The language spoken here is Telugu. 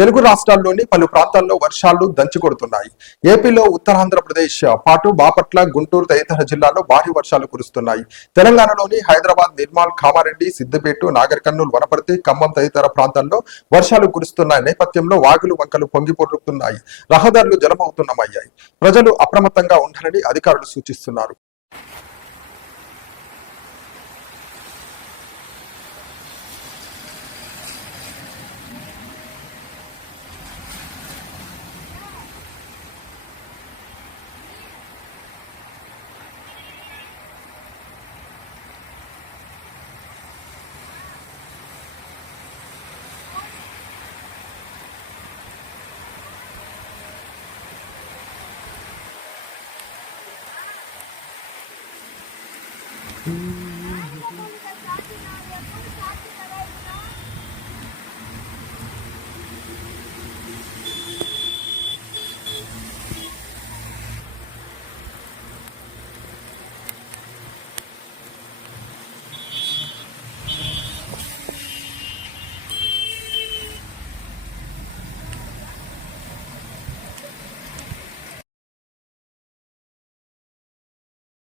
తెలుగు రాష్ట్రాల్లోని పలు ప్రాంతాల్లో వర్షాలు దంచుకొడుతున్నాయి. ఏపీలో ఉత్తరాంధ్రప్రదేశ్ పాటు బాపట్ల, గుంటూరు తదితర జిల్లాల్లో భారీ వర్షాలు కురుస్తున్నాయి. తెలంగాణలోని హైదరాబాద్, నిర్మల్, కామారెడ్డి, సిద్దిపేట, నాగర్ కర్నూల్, వనపర్తి, ఖమ్మం తదితర ప్రాంతాల్లో వర్షాలు కురుస్తున్న నేపథ్యంలో వాగులు, వంకలు పొంగి పొర్లుతున్నాయి. రహదారులు జలమవుతున్నమయ్యాయి. ప్రజలు అప్రమత్తంగా ఉండాలని అధికారులు సూచిస్తున్నారు.